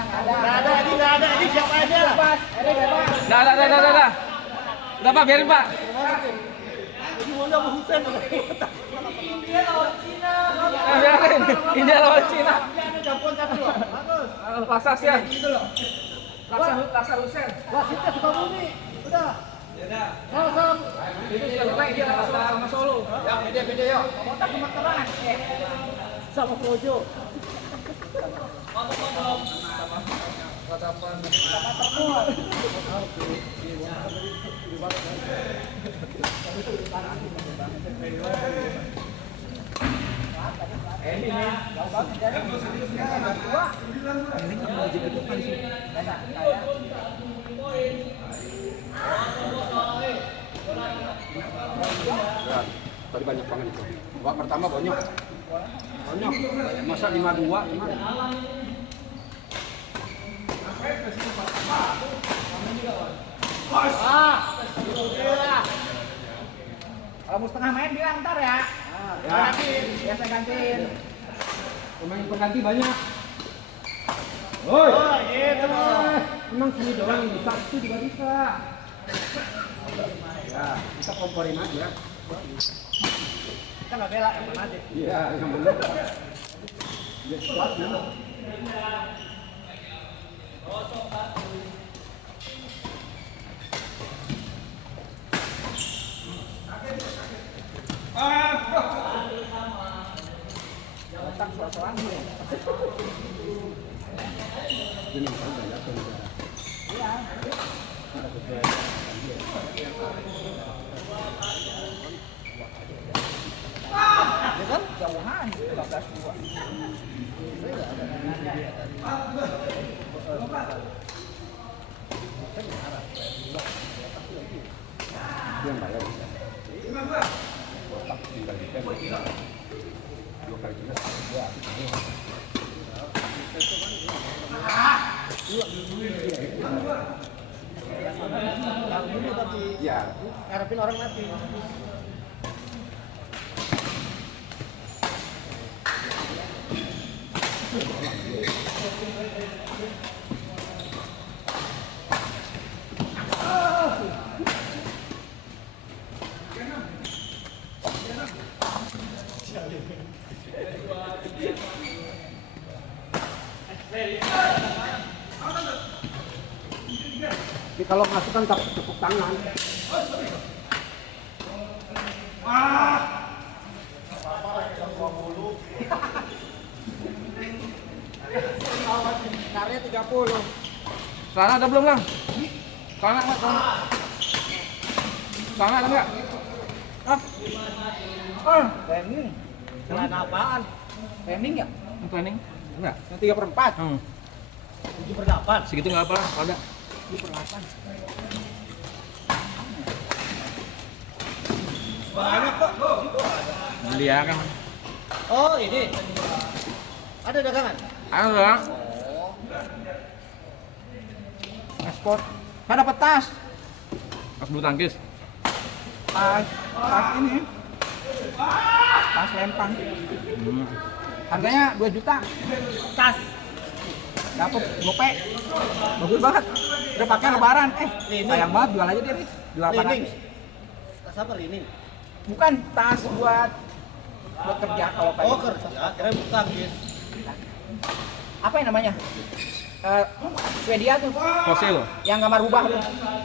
Ini siapa aja? Dah. Udah Pak, biarin Pak. Biarin. India lawan Cina. Laksa sih ya. Laksa Husen. Wasitnya Sukabumi. Udah. Sama. Itu selesai dia sama Solo. Ya, beda yuk. Kotak kebakaran. Sama Projo. Tadi banyak banget itu. Babak pertama bonyok. Masa 5-2 gimana? Kalau mau setengah main bilang ntar ya. Biasa gantiin. Pemain pengganti banyak. Woi. Gitu. Emang sini doang yang bisa, itu juga bisa. Ya, kita komporin aja. Kita nggak bela yang mana aja. Iya, yang benar. Dia kuat ya. Otak soal-soal nih. Ini kan banyak tuh. Iya. Ya kan jauhan 15-2. Yang bayar bisa. Otak tinggal di pen. 2 kali jelas. Ya, Ngarepin orang mati. tapi kalau masuk kan tak tepuk tangan. Karya 30. Sana ada belum, Lang? Sana enggak? Sana ada enggak? Training. Celana apaan? Training ya? Planning? Enggak. Yang 3/4. 7/8. Segitu enggak apa, ada. 7/8. Banyak kok. Beli ya kan. Oh, ini. Ada dagangan? Ada. Ekspor. Kan dapat tas. Pas bulu tangkis. Tas ini. Tas lempang. Harganya 2 juta. Tas. Dapat gope. Bagus banget. Udah pakai lebaran. Sayang banget jual aja dia nih. Jual apa lagi? Tas apa ini? Bukan tas buat kerja kalau kayak. Oh kerja, kira bukan guys. Apa yang namanya? Swedia tuh. Fosil. Yang nggak marubah tuh.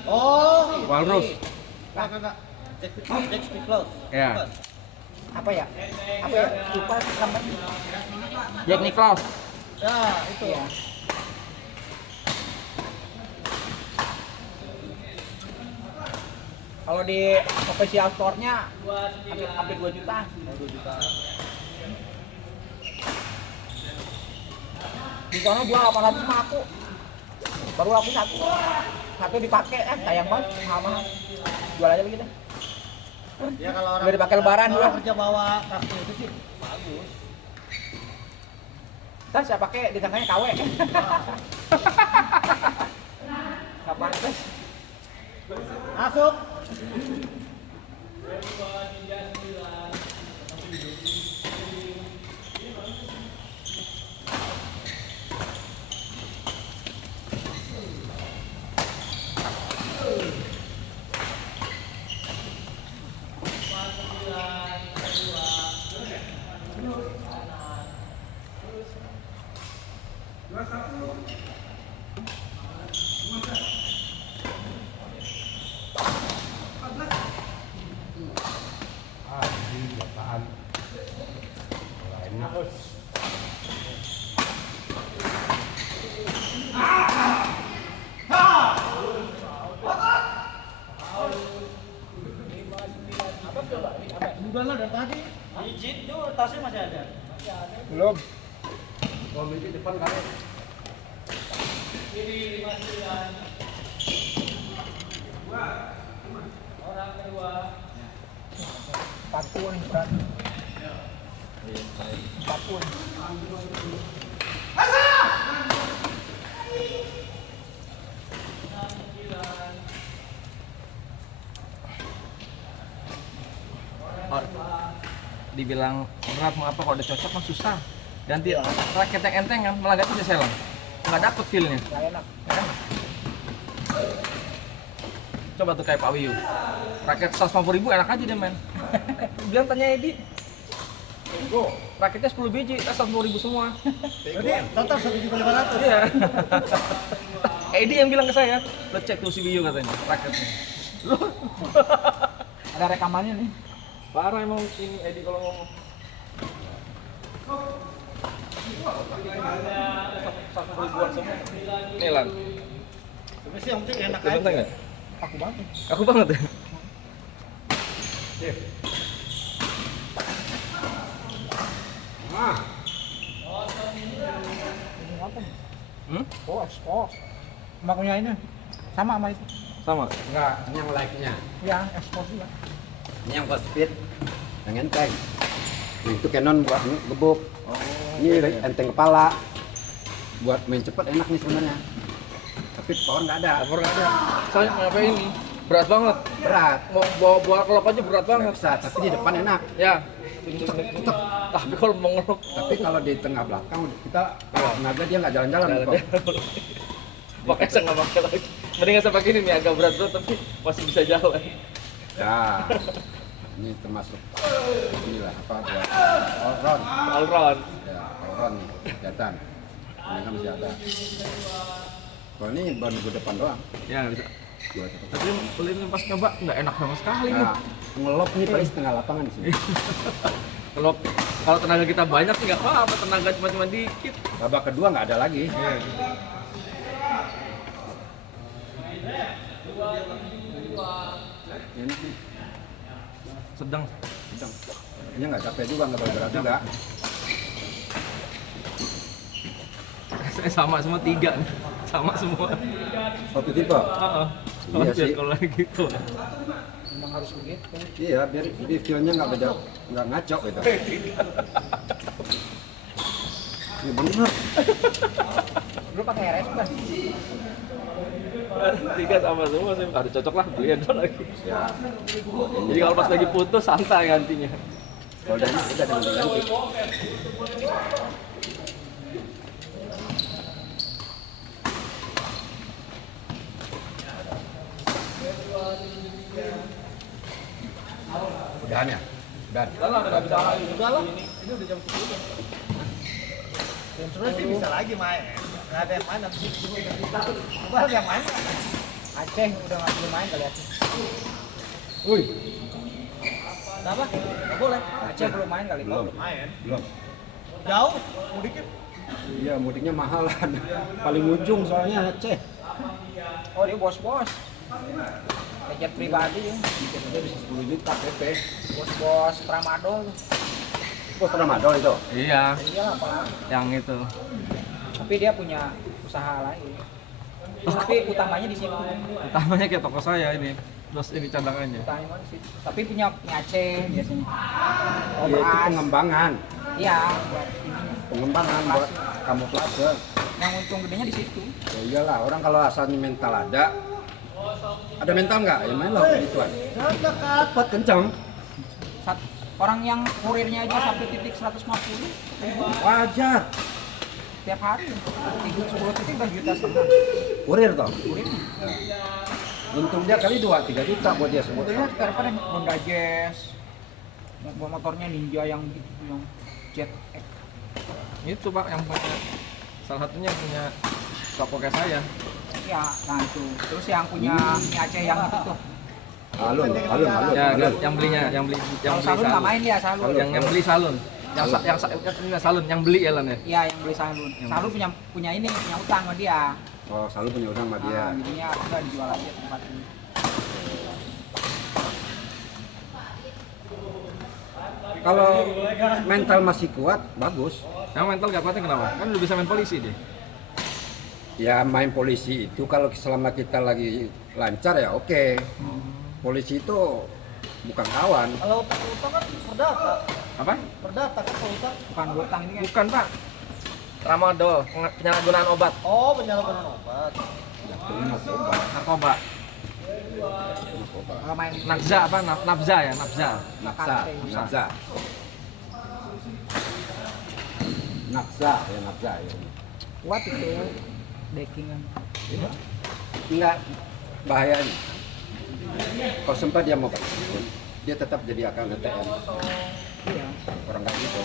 Oh, Walrus. Kakak. Jack Nicklaus. Ya. Apa ya? Apa ya? Lupa namanya. Jack Nicklaus. Ya, itu. Iya. Kalau di official store-nya hampir 2 juta. 2 juta. Di sana jual 800 sama aku. Baru aku satu. Satu dipakai, sayang banget, mahal. Jual aja begitu. Ya kalau orang Udah dipakai lebaran kalau juga. kerja bawa kartu itu sih bagus. Terus saya pakai disangkanya KW. Nggak pantas. Masuk. Anjing, apaan? Enak. Udah lah dari tadi. Izin tuh tasnya masih ada. Belum. Kalau di depan kali. Pakun, berat. Pakun. Oh, dibilang berat mau apa kalau udah cocok mah susah. Ganti raket yang enteng kan malah gak bisa selang. Nggak dapet feel-nya. Gak enak. Coba tuh kayak Pak Wiyu. Raket 150.000 enak aja deh men. Bilang tanya Edi. Raketnya 10 biji, 150.000 semua. Berarti total 1.500.000. Iya. Edi yang bilang ke saya, lo cek tuh si Wiyu katanya, raketnya. Lu Ada rekamannya nih. parah emang ini Edi kalau ngomong. Ribuan semua. Nih Lan, Tapi sih yang penting enak lu aja. benteng nggak? Aku banget. Aku banget ya. Ah, Ini apa nih? Hmm? Expos. Makanya ini sama itu. Sama. enggak, ini yang like-nya. Ya, expos juga. Ini yang buat speed, yang enteng. Nah, itu Canon buat gebuk. Ini enteng kepala. Buat main cepat enak nih sebenarnya. Tapi power nggak ada. Cover nggak ada. Soalnya kenapa ini? Berat banget. Berat. Mau bawa buah kelop aja berat Nggak banget. bisa, tapi di depan enak. Ya. Tapi kalau mau ngelop, Tapi kalau di tengah belakang kita tenaga dia nggak jalan-jalan kok. makanya saya nggak pakai lagi. Mendingan saya pakai ini agak berat-berat tapi masih bisa jalan. Ya, ini termasuk inilah apa buat all round. All round. Ya, all round nih, kelihatan. Ini kan masih ada. Kalau ini baru ke depan doang. Ya nggak bisa. Buat itu. Tapi belinya pas nyoba nggak enak sama sekali nih. Nah, ngelop nih paling setengah lapangan di sini. Kalau kalau tenaga kita banyak sih nggak apa-apa, tenaga cuma dikit. Babak kedua nggak ada lagi. Ini sih Sedang. sedang. Ini nggak capek juga, nggak berat juga. Saya sama semua 3 nih. Sama semua. Satu tipe. Iya sih. Kalau lagi gitu. Memang harus begitu. Iya, biar jadi feel-nya nggak beda, nggak ngaco gitu. Ini bener. Lu pakai RS kan? 3 sama semua sih. Harus cocok lah beli ada lagi. Ya. Jadi kalau pas lagi putus santai gantinya. Kalau udah dengan diganti. Udahan ya? Udahan. Udah bisa lagi. Udah lah. Ini udah jam 10. Jam 11 sih bisa lagi main. Nggak ada yang main habis itu. Coba ada yang main. Aceh udah nggak boleh main kali Aceh. Wih, Kenapa? Nggak boleh. Aceh belum main kali. belum. Main. Belum. Jauh. Mudiknya. Iya, mudiknya mahalan. Paling ujung soalnya Aceh. Oh dia bos-bos. Jet pribadi ya. Dia bisa 10 juta PP. Bos-bos tramadol. Bos Ramadol itu. Iya, Iya lah apalagi. yang itu. Tapi dia punya usaha lain. Tapi utamanya di situ. Utamanya kayak toko saya ini. Terus ini cadangannya. Utamanya di situ. Tapi punya Aceh biasanya. Oh, Iya, itu beras. pengembangan. Iya, buat ini. Pengembangan buat kamuflase. Yang untung gedenya di situ. Ya iyalah, orang kalau asalnya mental ada mental nggak? Ya main lah begituan. Dapat kencang. Orang yang kurirnya aja sampai titik 150 Wajar. tiap hari. 10 titik udah juta setengah. Kurir toh. Kurirnya. Untung dia kali 2-3 juta buat dia semua. Motornya daripada Honda Jazz. Motornya Ninja yang gitu, yang Jet X. Itu Pak yang pakai Salah satunya punya toko kayak saya. Ya, nah itu. Terus yang punya mie Aceh yang itu tuh. Alun. Ya, yang belinya, yang beli Kalau Salun nggak main dia, Salun. yang beli Salun. Yang Salun yang beli ya Lan ya. Iya, yang beli Salun. Salun punya ini, punya utang sama dia. Oh, selalu punya utang sama dia. Nah, jadinya udah dijual aja tempat ini. Kalau mental masih kuat, bagus. Yang mental gak kuatnya kenapa? Kan udah bisa main polisi dia. Ya main polisi itu kalau selama kita lagi lancar ya oke. Polisi itu bukan kawan. Kalau utang kan perdata. Apa? Perdata kan kalau utang. Bukan utang ini kan. Bukan Pak. Tramadol, penyalahgunaan obat, Oh, penyalahgunaan obat. narkoba. Kalau main Nafza apa? Nafza ya, Nafza. Nafza ya. kuat itu backingan. Enggak bahayanya. Kalau sempat dia mau pensiun, dia tetap jadi akal ATM. Iya. Orang kayak gitu.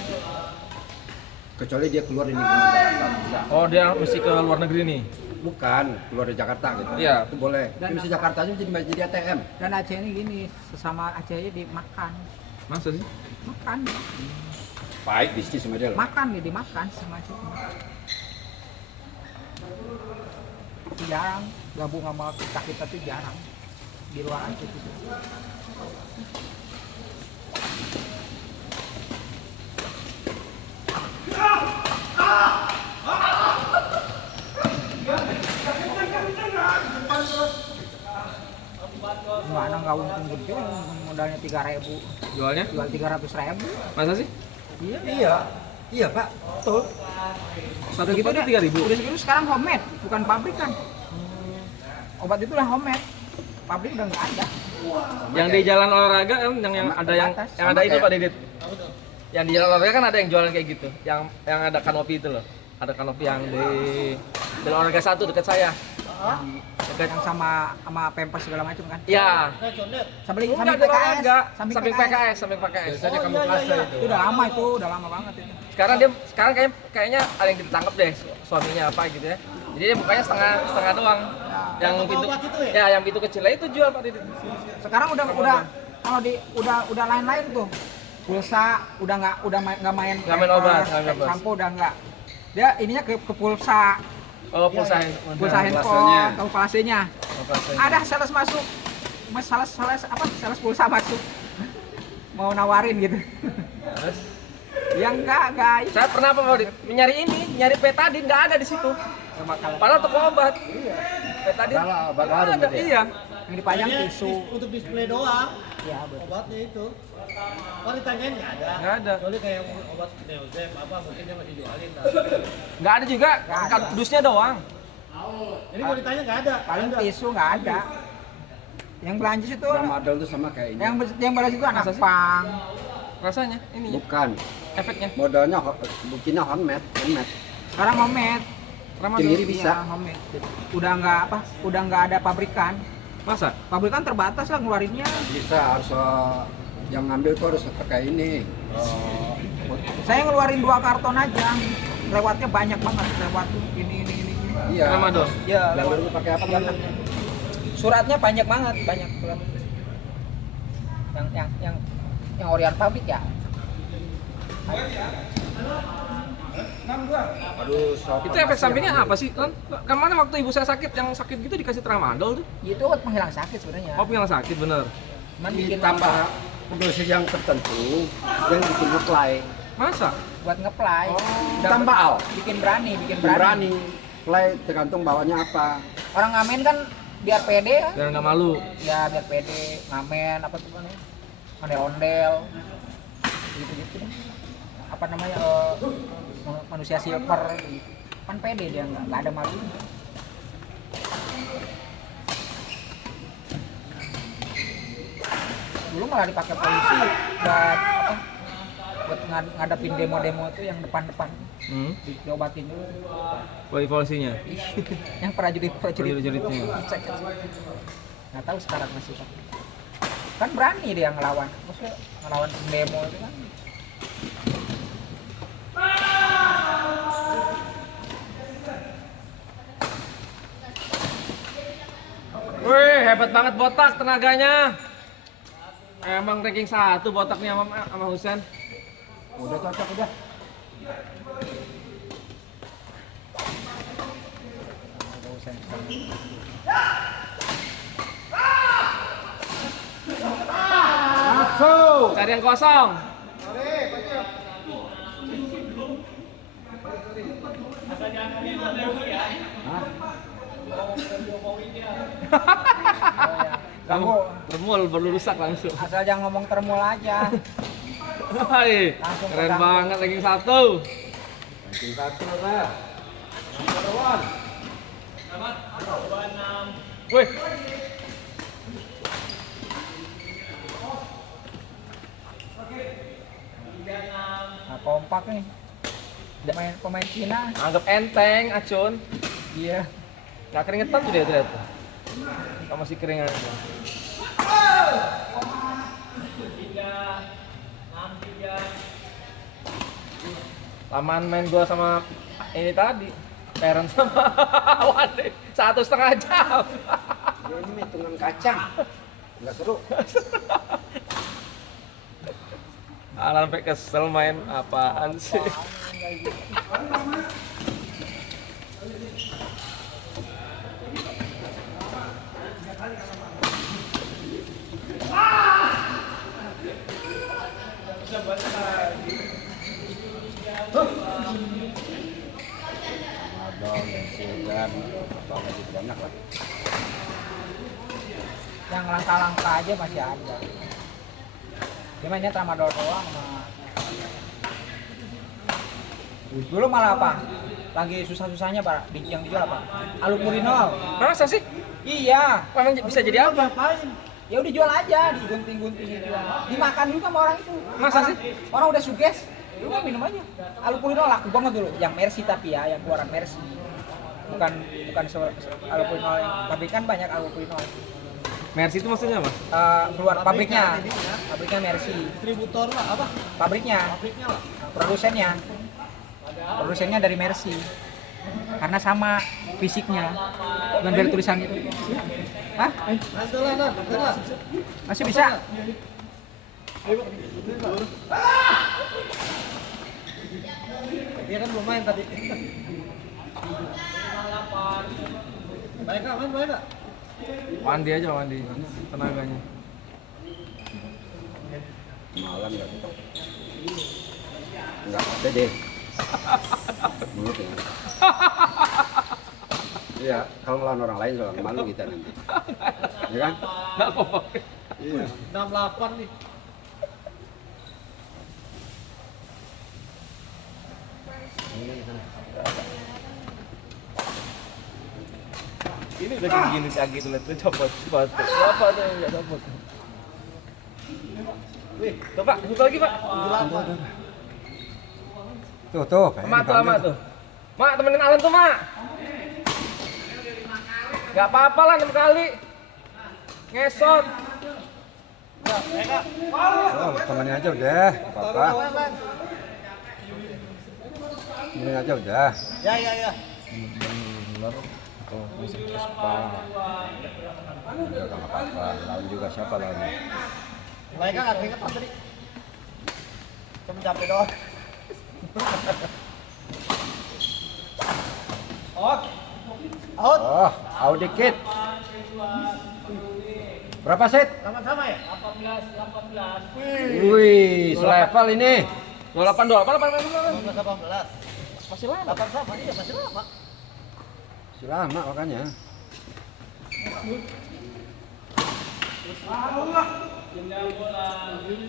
Kecuali dia keluar dari Jakarta bisa. Oh, dia mesti ke luar negeri nih. Bukan keluar dari Jakarta gitu. Iya. Itu boleh. Dia bisa Jakarta aja jadi ATM. Dan Aceh ini gini, sesama Aceh aja dimakan. Masa sih? Makan. Baik bisnis sama dia loh. Makan dia dimakan sama Aceh. Itu jarang gabung sama kita tuh jarang. Di luar Aceh itu. Gimana nggak untung gede, modalnya 3.000, Jualnya? jual 300.000. Masa sih? Iya Pak, betul. Satu Gitu gitu deh, 3.000. udah segitu sekarang homemade, bukan pabrikan. Obat itu lah homemade, pabrik udah nggak ada. Yang di jalan olahraga kan yang ada yang terbatas. ada Sama itu kayak- Pak Didit. Yang di jalan olahraga kan ada yang jualan kayak gitu. Yang ada kanopi itu loh. Ada kanopi yang di jalan olahraga 1 dekat saya. Yang sama Pampers segala macam kan. Iya. Samping Enggak PKS, ada olahraga. samping Samping PKS. PKS, samping PKS. Biasanya kamu kelasnya itu. Itu udah lama itu, udah lama banget itu. Sekarang kayaknya ada yang ditangkap deh suaminya apa gitu ya. Jadi dia bukanya setengah doang. Yang pintu obat itu ya? ya yang pintu kecil itu jual Pak Didit. Sekarang udah kalau udah lain-lain tuh. Pulsa udah nggak main Nggak main obat, nggak main obat. sampo udah nggak. Dia ininya ke pulsa, Oh, pulsa pulsa Plasenya. handphone, kalkulasinya. Pulsanya. Ada sales masuk, mas sales pulsa masuk, mau nawarin gitu. Terus? Yang enggak. Saya pernah Pak Didit nyari betadin nggak ada di situ. Padahal toko obat. Betadin Padahal obat nggak warung ada. gitu ya? Iya. Yang dipajang Hanya tisu. untuk display doang. Ya, betul. Obatnya itu. Kalau ditanyain nggak ada. Nggak ada. Kecuali kayak obat Neozem apa mungkin dia masih jualin. Nah. Nggak ada juga. Nggak ada. Dusnya doang. Jadi mau ditanya nggak ada. Paling tisu nggak ada. Yang belanja itu Tramadol itu sama kayak ini. yang belanja itu anak Masa sih? pang. Rasanya ini Bukan. efeknya. Modalnya bikinnya handmade. Sekarang homemade. Tramadol. Sendiri bisa. Iya, homemade. Udah nggak ada pabrikan. Masa? Pabrikan terbatas lah ngeluarinnya. Bisa harus yang ngambil tuh harus pakai ini. Saya ngeluarin 2 karton aja. Lewatnya banyak banget lewat ini. Iya. Tramadol. Ya, lewat. Jalurnya pakai apa namanya? Suratnya banyak banget, banyak surat. Yang orian pabrik ya. Aduh, Itu efek sampingnya apa sih? Kemana waktu ibu saya sakit, yang sakit gitu dikasih tramadol tuh? Itu obat penghilang sakit sebenarnya. Oh, yang sakit bener. Cuman bikin Ditambah dosis yang tertentu yang bikin ngeplay. Masa? buat ngeplay. Tambah al. Bikin berani. Berani. Play tergantung bawahnya apa. Orang ngamen kan biar pede ya. Biar nggak malu. Ya biar pede, ngamen apa tuh namanya? Ondel-ondel. Gitu-gitu deh. Apa namanya? Manusia silver gitu. Kan pede dia nggak ada malu. Dulu malah dipakai polisi buat ngadepin demo-demo itu yang depan-depan diobatin dulu. Polisinya. Yang prajurit Prajurit-prajuritnya. Dicek. Nggak tahu sekarang masih pak. Kan berani dia ngelawan, maksudnya ngelawan demo itu kan. Wih, hebat banget botak tenaganya. Emang ranking 1 botaknya sama Husen. Udah cocok udah. Masuk. Cari yang kosong. Kamu bermul baru rusak langsung. Asal jangan ngomong termul aja. Hai, Langsung keren pegang. banget ranking 1. Ranking 1 lah. Number 1. Wih, Nah, kompak nih. Pemain Cina. anggap enteng, Acun. Iya. Nggak keringetan tuh dia ternyata. Nggak masih keringan. Lamaan main gua sama ini tadi. Parent sama Wandi 1,5 jam. Dia ini hitungan kacang. Enggak seru. Alan sampai kesel main apaan sih? Abang, segan, apa lagi banyak lah. Yang langka-langka aja masih ada. Dia mainnya tramadol doang mah. Dulu malah apa? Lagi susah-susahnya Pak, yang dijual apa? Alupurinol. Masa sih? Iya. Emang bisa jadi apa? Ya udah jual aja, digunting-gunting dijual. Dimakan juga sama orang itu. Masa sih? Orang udah suges, lu mah minum aja. Alupurinol laku banget dulu, yang Mercy tapi ya, yang keluaran Mercy. Bukan alupurinol yang pabrikan banyak alupurinol. Mercy itu maksudnya apa? Keluar pabriknya Mercy. Distributor lah apa? Pabriknya, Pabriknya lah. produsennya dari Mercy. Karena sama fisiknya, bukan dari tulisan itu. Hah? Nah. Masih bisa? Dia kan belum main tadi. Baik nggak main baik nggak? Wandi aja Wandi tenaganya. Malam enggak gitu. Enggak ada deh. Mulut ya. Iya, kalau melawan orang lain soal malu kita nanti. Ya kan? Nggak apa-apa. Iya. 68 nih. Ini udah gini lagi tuh lihat tuh copot sepatu. Apa tuh yang nggak copot? Wih, tuh Pak, satu lagi Pak. Tuh. Mak tuh, Mak tuh. Mak temenin Alan tuh Mak. Gak apa-apa lah 6 kali. Ngesot. Oh, temenin aja udah, nggak apa-apa. Temenin aja udah. Ya. Bener. Oh, musik Vespa. Udah nggak apa-apa. Lawan juga siapa lawannya? Baik nggak keringetan tadi. Cuma capek doang. Out. Oh, out dikit. Berapa set? Sama-sama ya? Wih, selevel ini. 28 18. Masih lama. 8 sama, iya masih lama. Masih lama makanya.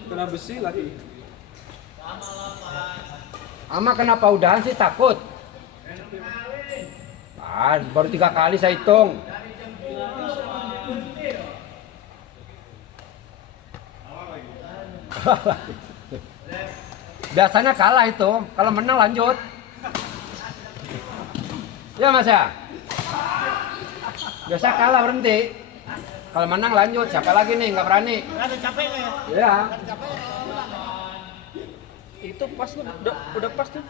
Kena besi lagi. Ama kenapa udahan sih takut? Baru 3 kali saya hitung. Biasanya kalah itu, kalau menang lanjut. Ya Mas ya? Biasa kalah berhenti. Kalau menang lanjut, siapa lagi nih nggak berani? Nggak ada capeknya ya? Ya. Itu pas tuh, udah pas tuh.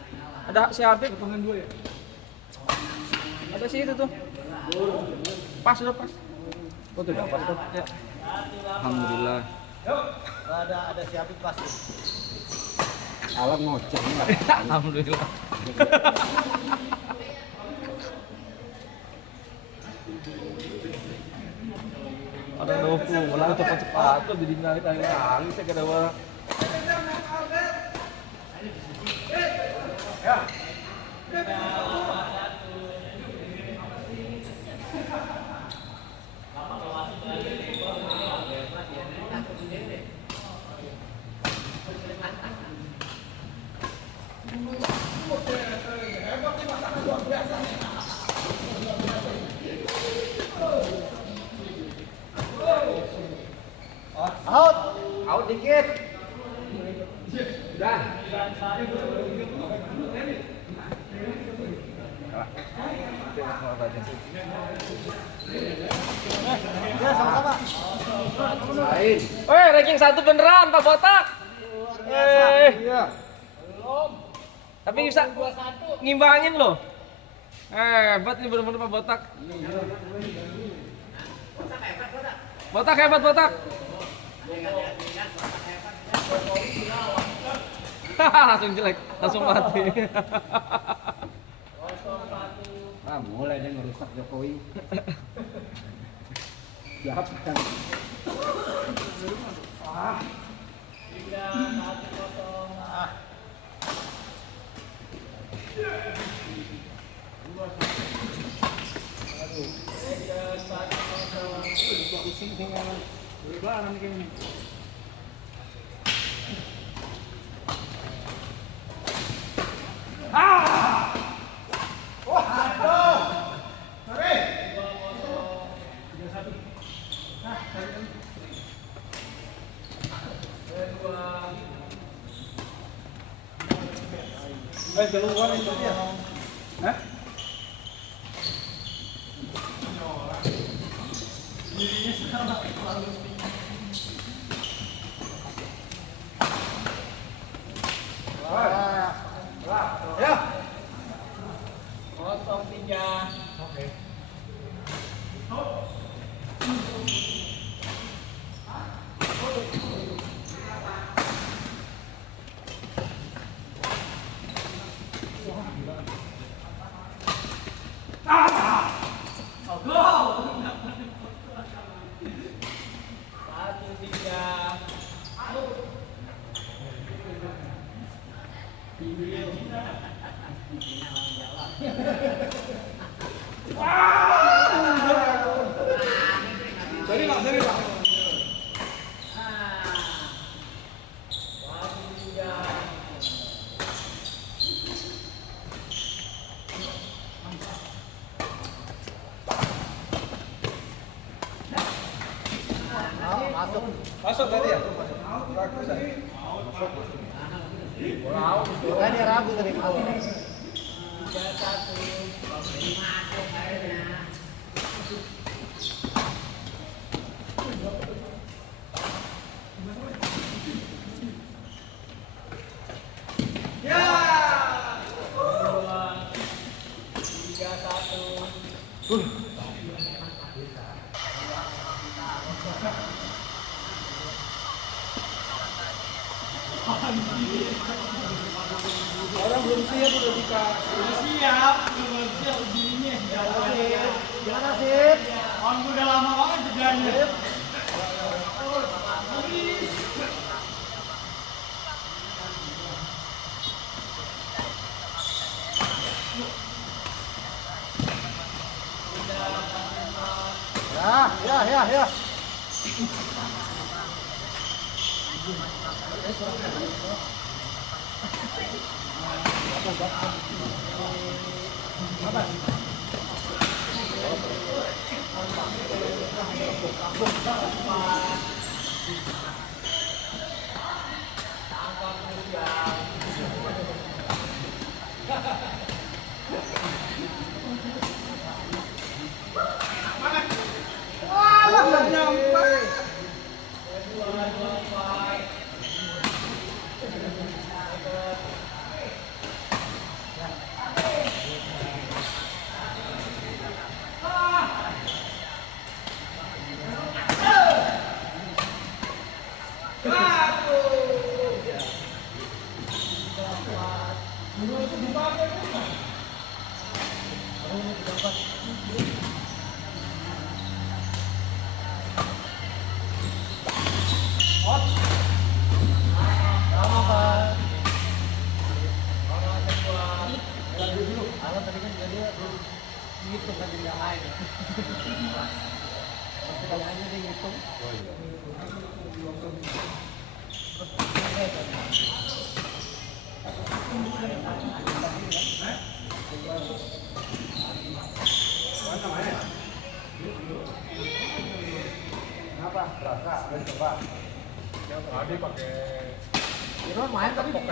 Ada si Habib tangan 2 ya. Ada si itu tuh. Pas udah pas. Oh tuh dapat tuh. Ya. Alhamdulillah. Ada siapin pasti. Alam ngoceh nih. Alhamdulillah. Ada Novu, ulang cepat-cepat tuh jadi kali saya kira wah. Out. Out dikit. Dan. Ya sama-sama. Lain. Weh, ranking 1 beneran Pak Botak. Iya. Tapi bisa ngimbangin loh. Hebat nih bener-bener Pak Botak. Botak hebat Botak. Langsung jelek, langsung mati. Ah, mulai dia ngerusak Jokowi. Jahat kan. Keluar itu dia. Hah? Ya. 03. Oke. Sorry Pak, sorry Pak. Masuk. Masuk tadi ya? Kan dia ragu tadi masuk. Orang belum siap udah dikasih. Siap, belum siap begini. Gimana sih? Orang udah lama banget jedanya. Ya. Iron main tapi kuat.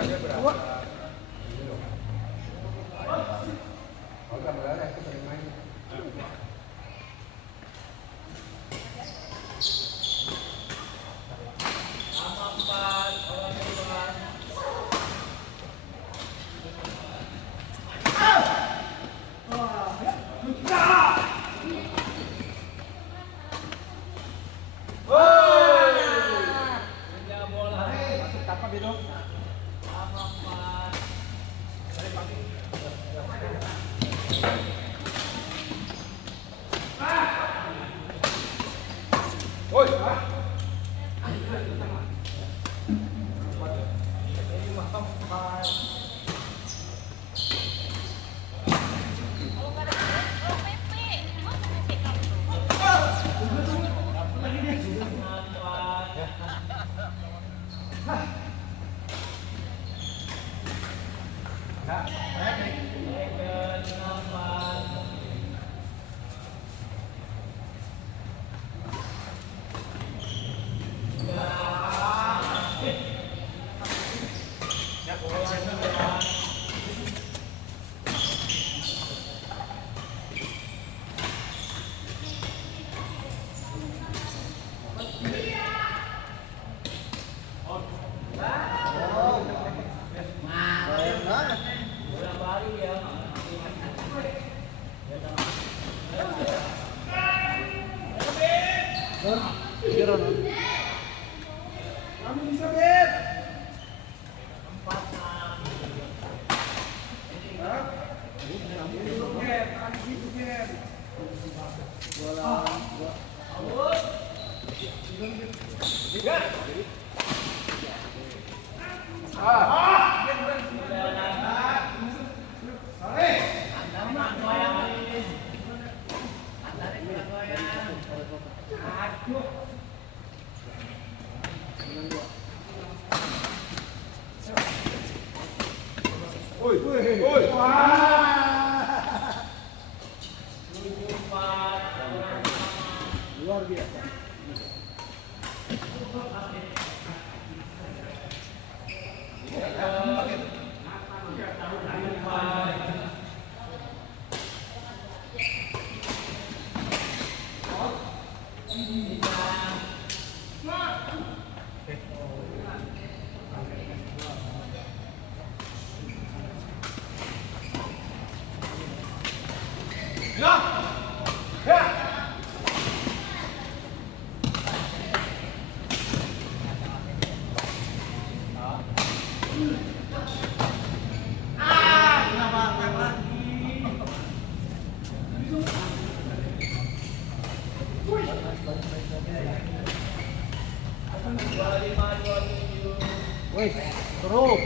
Wih, terus.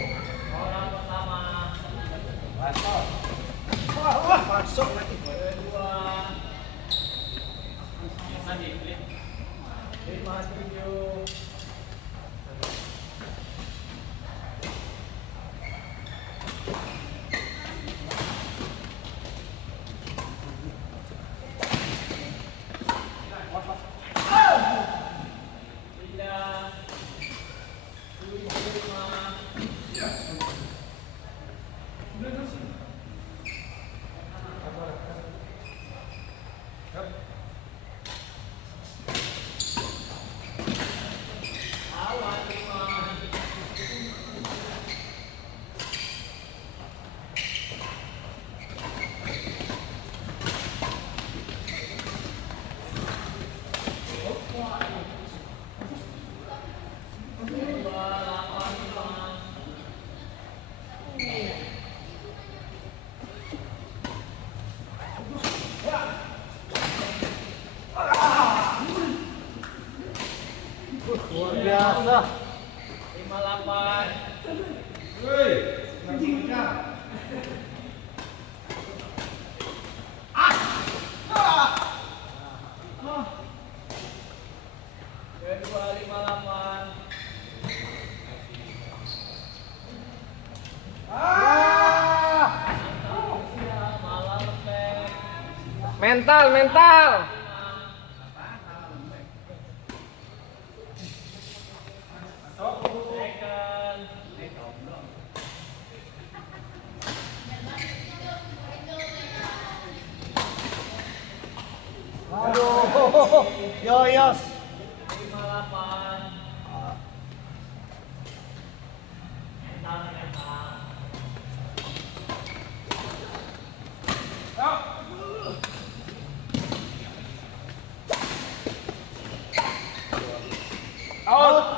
Wah, masuk lagi. Luar biasa. 58. Woi. Mental, mental. Yo, Yos. Out.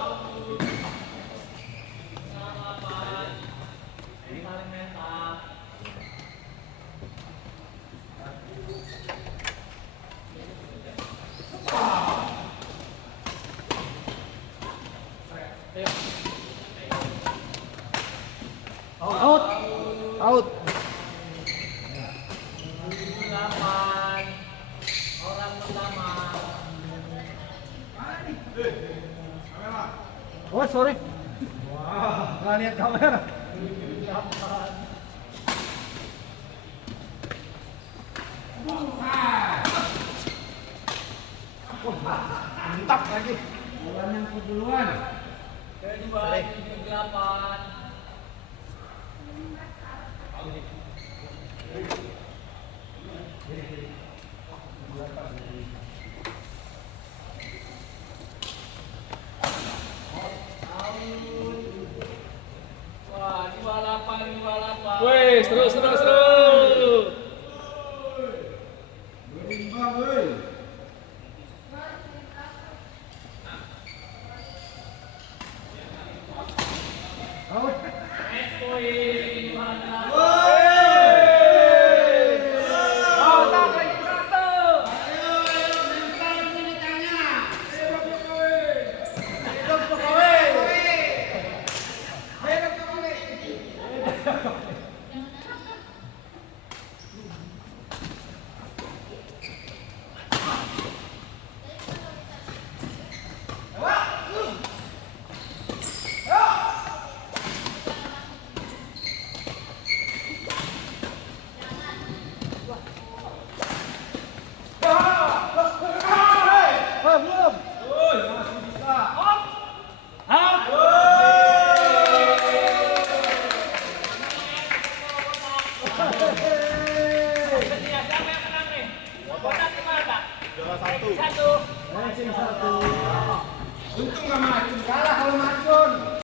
Oh, sorry. Nggak lihat kamera. Mantap lagi. Bulan yang keduluan. Wes, terus. Berimbang,